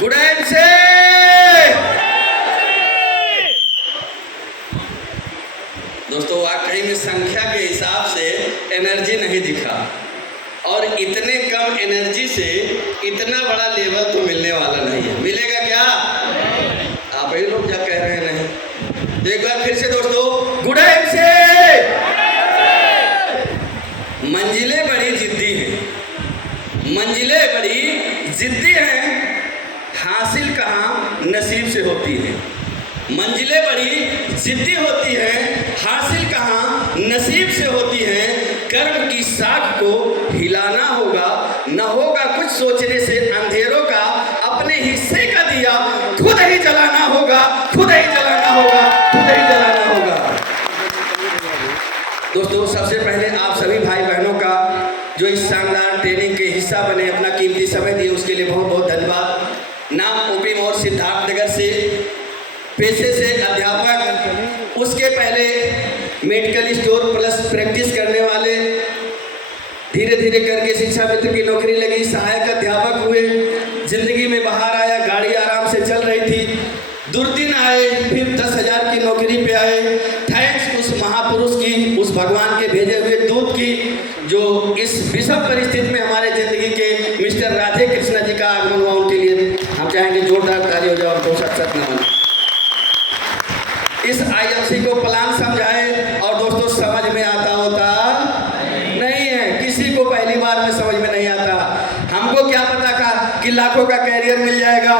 गुड़ैल से दोस्तों वाकई में संख्या के हिसाब से एनर्जी नहीं दिखा, और इतने कम एनर्जी से इतना बड़ा लेवल तो मिलने वाला नहीं है। मिलेगा क्या? आप ही लोग क्या कह रहे हैं नहीं? तो एक बार फिर से दोस्तों, गुड़ैल से। मंजिलें बड़ी जिद्दी हैं, मंजिलें बड़ी जिद्दी हैं, हासिल कहाँ नसीब से होती है। मंजिलें बड़ी जिद्दी होती हैं, हासिल कहाँ नसीब से होती हैं। कर्म की साख को हिलाना होगा, न होगा कुछ सोचने से अंधेरों का, अपने हिस्से का दिया खुद ही जलाना होगा, खुद ही जलाना होगा, खुद ही जलाना होगा। दोस्तों सबसे पहले आप सभी भाई बहनों का जो इस शानदार ट्रेनिंग के हिस्सा बने, अपना कीमती समय दिए, उसके लिए बहुत बहुत धन्यवाद। नाम ओपी मोर सिद्धार्थनगर से, पेशे से अध्यापक, उसके पहले मेडिकल स्टोर प्लस प्रैक्टिस करने वाले, धीरे धीरे करके शिक्षा मित्र की नौकरी लगी, सहायक अध्यापक हुए, जिंदगी में बाहर आया, गाड़ी आराम से चल रही थी, दुर्दिन आए, फिर 10,000 की नौकरी पे आए। थैंक्स उस महापुरुष की, उस भगवान के भेजे हुए दूत की, जो इस विषम परिस्थिति में हमारे जिंदगी के मिस्टर राधे कृष्ण जी का आगमन हुआ। उनके लिए हम चाहेंगे जोरदार ताली हो जाए, उनको सत सत नमन। इस आईएमसी को प्लान समझाए, और दोस्तों समझ में आता होता नहीं है, किसी को पहली बार में समझ में नहीं आता। हमको क्या पता था कि लाखों का कैरियर मिल जाएगा,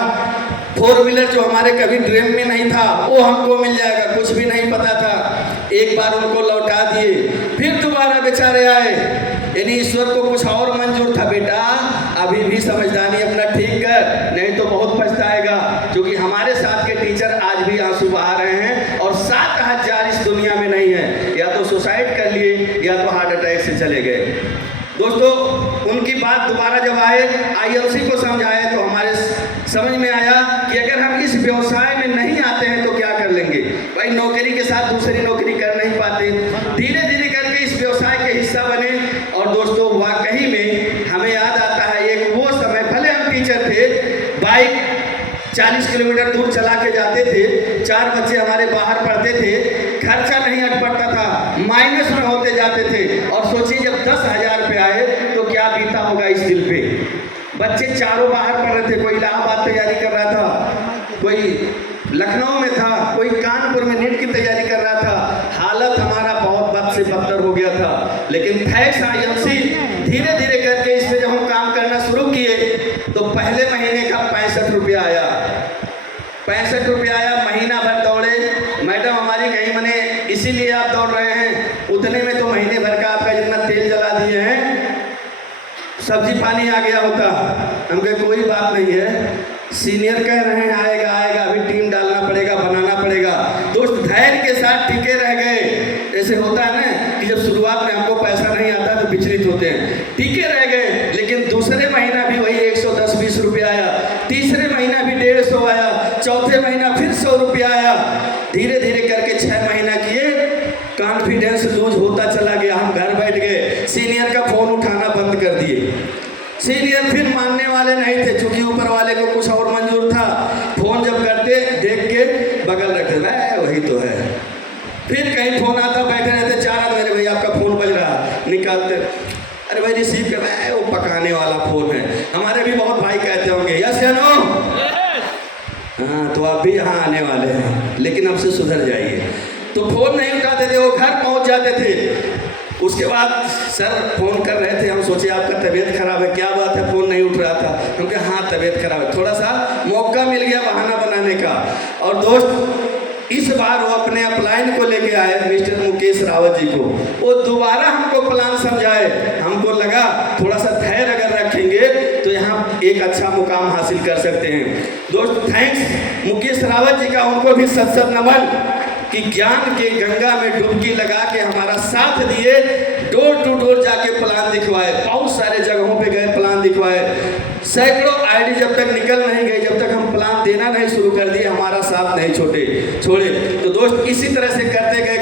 4 व्हीलर जो हमारे कभी ड्रीम में नहीं था वो हमको मिल जाएगा, कुछ भी नहीं पता था। एक बार उनको लौटा दिए, फिर दोबारा बेचारे आए, यानी ईश्वर को कुछ और मंजूर था। बेटा अभी भी समझदारी अपना ठीक कर, नहीं तो बहुत पछताएगा। क्योंकि हमारे साथ के टीचर आज भी आंसू बहा रहे हैं, और 7,000 इस दुनिया में नहीं है, या तो सुसाइड कर लिए या तो हार्ट अटैक से चले गए। दोस्तों उनकी बात दोबारा जब आए, आईएमसी को समझाए, तो हमारे समझ में आया कि अगर हम इस व्यवसाय में नहीं आते हैं तो क्या कर लेंगे। भाई नौकरी के साथ दूसरी नौकरी कर नहीं पाते, धीरे धीरे करके इस व्यवसाय के हिस्सा बने। और दोस्तों वाकई में हमें याद आता है एक वो समय, भले हम टीचर थे, बाइक 40 किलोमीटर दूर चला के जाते थे, 4 बच्चे हमारे बाहर पढ़ते थे, खर्चा नहीं अट पड़ता था, माइनस में होते जाते थे। और सोचिए जब 10,000 पे आए तो क्या बीता होगा इस दिल पे। बच्चे चारों बाहर पढ़ रहे थे, कोई इलाहाबाद तैयारी कर रहा था, कोई लखनऊ में था, कोई कानपुर में नीट की तैयारी कर रहा था। हालत हमारा बहुत बद से बदतर हो गया था। लेकिन थैंक्स आईएमसी, धीरे धीरे करके इस पर जब हम काम करना शुरू किए तो पहले महीने का 65 रुपया आया, 65 रुपया आया। महीना भर दौड़े, मैडम हमारी कहीं मने इसीलिए आप दौड़ रहे हैं, उतने में तो महीने भर का आपका जितना तेल जला दिए हैं, सब्जी पानी आ गया होता। हमके कोई बात नहीं है, सीनियर कह रहे हैं आएगा आएगा, अभी टीम डालना पड़ेगा, बनाना पड़ेगा। दोस्त धैर्य के साथ टिके रह गए। ऐसे होता है ना कि जब शुरुआत में हमको पैसा नहीं आता तो विचलित होते हैं, टिके रह गए। लेकिन दूसरे महीना भी वही 110-20 रुपया आया, तीसरे महीना भी 150 आया, चौथे महीना फिर 100 रुपया आया। धीरे धीरे करके 6 महीना किए, कॉन्फिडेंस लूज होता चला गया, हम घर बैठ गए, सीनियर का फोन उठाना बंद कर दिए। सीनियर फिर मानने वाले नहीं थे, चूंकि ऊपर वाले को कुछ और मंजूर था। फोन जब करते देख के बगल रखते, वही तो है। फिर कहीं फोन आता, बैठे रहते 4 आदमी, मेरे भाई आपका फोन बज रहा, निकालते, अरे भाई रिसीव कर रहा है, वो पकाने वाला फोन है। हमारे भी बहुत भाई कहते होंगे यस या नो, हाँ तो आप भी यहाँ आने वाले हैं, लेकिन अब से सुधर जाइए। तो फोन नहीं उठाते थे, वो घर पहुँच जाते थे। उसके बाद सर फ़ोन कर रहे थे, हम सोचे आपका तबीयत खराब है, क्या बात है फ़ोन नहीं उठ रहा था। क्योंकि हाँ तबीयत खराब है, थोड़ा सा मौका मिल गया बहाना बनाने का। और दोस्त इस बार वो अपने अपलाइन को लेके आए, मिस्टर मुकेश रावत जी को, वो दोबारा हमको प्लान समझाए। हमको लगा थोड़ा सा धैर्य अगर रखेंगे तो यहाँ एक अच्छा मुकाम हासिल कर सकते हैं। दोस्त थैंक्स मुकेश रावत जी का, उनको भी सत सत नमन कि ज्ञान के गंगा में डुबकी लगा के हमारा साथ दिए, डोर टू डोर जाके प्लान दिखवाए, बहुत सारे जगहों पे गए, प्लान दिखवाए। सैकड़ों आईडी जब तक निकल नहीं गई, जब तक हम प्लान देना नहीं शुरू कर दिए, हमारा साथ नहीं छोड़े। तो दोस्त इसी तरह से करते गए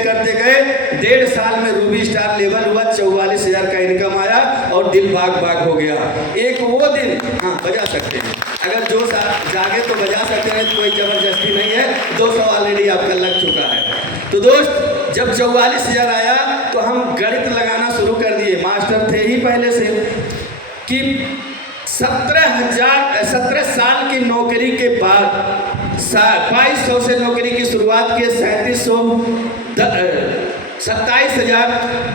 1.5 साल में रूबी स्टार लेवल हुआ, 44,000 का इनकम आया और दिल बाग बाग हो गया। एक वो दिन हाँ बजा सकते हैं, अगर जोश जागे तो दोस्त जब 44,000 आया तो हम गणित लगाना शुरू कर दिए, मास्टर थे ही पहले से, कि 17 साल की नौकरी के बाद 2200 से नौकरी की शुरुआत की, 3700, 27,000,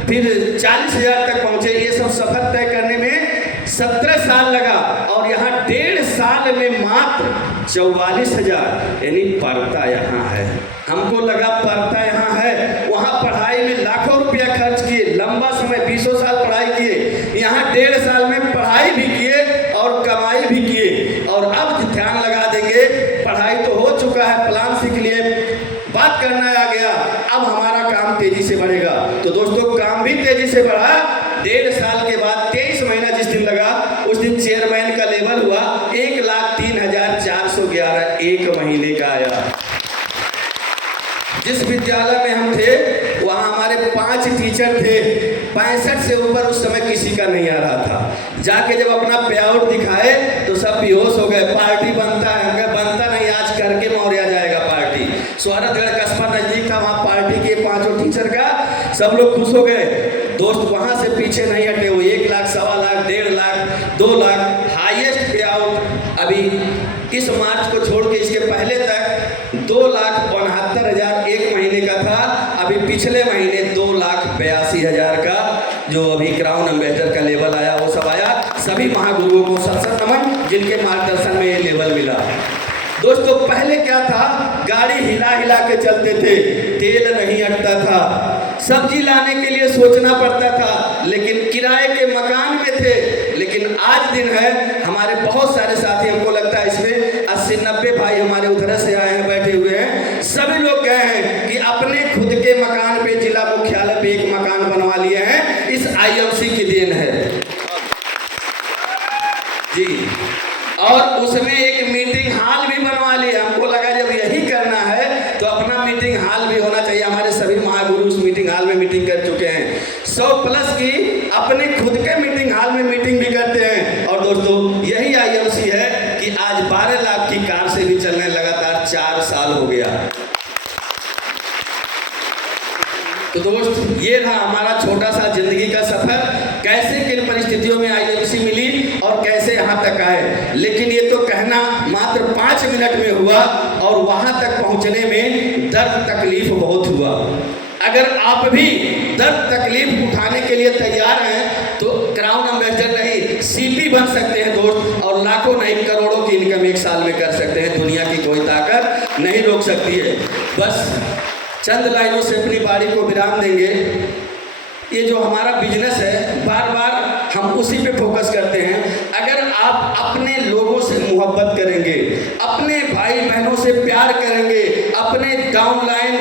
फिर 40,000 तक पहुँचे। ये सब सफर तय करने में 17 साल लगा और यहाँ 1.5 साल में मात्र 44,000, यानी पढ़ता यहाँ है। हमको लगा पढ़ता यहाँ है, वहाँ पढ़ाई में लाखों रुपया खर्च किए, लंबा समय 20 साल पढ़ाई किए, यहाँ 1.5 साल में पढ़ाई भी किए और कमाई भी किए। और अब ध्यान लगा देंगे, पढ़ाई तो हो चुका है, प्लान सीख लिए, बात करना आ गया, अब हमारा काम तेजी से बढ़ेगा। तो दोस्तों काम भी तेजी से बढ़ा। 1.5 साल के बाद 23 महीना जिस दिन लगा उस दिन चेयरमैन का लेवल हुआ 1,03,411 एक महीने का आया। जिस विद्यालय में हम थे वहाँ हमारे 5 टीचर थे, 65 से ऊपर उस समय किसी का नहीं आ रहा था। जाके जब अपना पे आउट दिखाए तो सब बेहोश हो गए, पार्टी बनता है, हम कहा बनता नहीं, आज करके मौर्या जाएगा पार्टी। स्वारथगढ़ कस्बा नजदीक था, वहाँ पार्टी किए 5 टीचर का, सब लोग खुश हो गए। दोस्त वहाँ से पीछे नहीं हटे, वो 1 लाख, 1.25 लाख, 1.5 लाख, 2 लाख हाईएस्ट पे आउट अभी इस मार्च को छोड़ के इसके पहले तक 2,69,000 एक महीने का था। अभी पिछले महीने 2,82,000 का जो अभी क्राउन एम्बेसडर का लेवल आया वो सब आया। सभी महागुरुओं को सत नमन जिनके मार्गदर्शन में ये लेवल मिला। दोस्तों पहले क्या था, गाड़ी हिला हिला के चलते थे, तेल नहीं अटता था, सब्जी लाने के लिए सोचना पड़ता था, लेकिन किराए के मकान में थे। लेकिन आज दिन है, हमारे बहुत सारे साथी, हमको लगता है इसमें 80-90 भाई हमारे उधर से आए हैं, बैठे हुए हैं, सभी लोग गए हैं कि अपने खुद के मकान पे जिला मुख्यालय पे एक मकान बनवा लिए हैं। इस आईएमसी की देन है जी। और उसमें एक मीटिंग हॉल भी बनवा लिया। हमको लगा जब यही करना है तो अपना मीटिंग हॉल भी होना चाहिए। हमारे सभी महागुरु उस मीटिंग हॉल में मीटिंग कर चुके हैं। 100+ की अपने खुद के मीटिंग हॉल में मीटिंग भी करते हैं। और दोस्तों यही आईएमसी है कि आज 12 लाख की कार से भी चलने लगातार 4 साल हो गया। तो दोस्त ये था हमारा छोटा सा जिंदगी का सफर, कैसे किन परिस्थितियों में आईएमसी मिली और कैसे यहाँ तक आए। लेकिन ये तो कहना मात्र 5 मिनट में हुआ और वहाँ तक पहुँचने में दर्द तकलीफ बहुत हुआ। अगर आप भी दर्द तकलीफ उठाने के लिए तैयार हैं तो क्राउन एम्बेसडर नहीं, सीपी बन सकते हैं दोस्त, और लाखों नहीं करोड़ों की इनकम 1 साल में कर सकते हैं। दुनिया की कोई ताकत नहीं रोक सकती है। बस चंद लाइनों से अपनी बारी को विराम देंगे। ये जो हमारा बिजनेस है, बार बार हम उसी पे फोकस करते हैं। अगर आप अपने लोगों से मोहब्बत करेंगे, अपने भाई बहनों से प्यार करेंगे, अपने down line,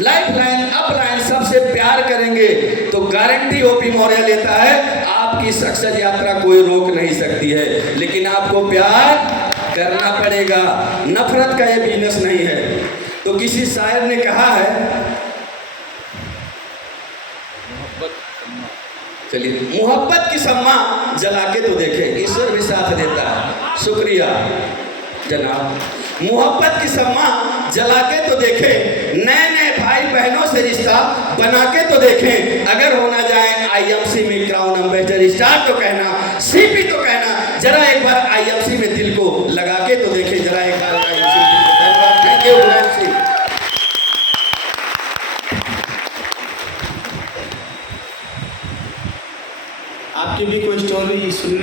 life line, up line सबसे प्यार करेंगे, तो गारंटी ओपी मौर्या लेता है आपकी सक्सेस यात्रा कोई रोक नहीं सकती है। लेकिन आपको प्यार करना पड़ेगा, नफरत का ये बिजनेस नहीं है। तो किसी शायर ने कहा है, चलिए, मोहब्बत की सम्मा जला के तो देखें, ईश्वर भी साथ देता है। शुक्रिया जनाब। मोहब्बत की सम्मा जला के तो देखें, नए नए भाई बहनों से रिश्ता बना के तो देखें। अगर होना जाए आईएमसी में क्राउन एम्बेसडर स्टार तो कहना, सीपी तो कहना, जरा एक बार आईएमसी में दिल को लगा के तो देखें, जरा एक बार आईएमसी में दिल को। Thank you. आपकी भी कोई स्टोरी सुनना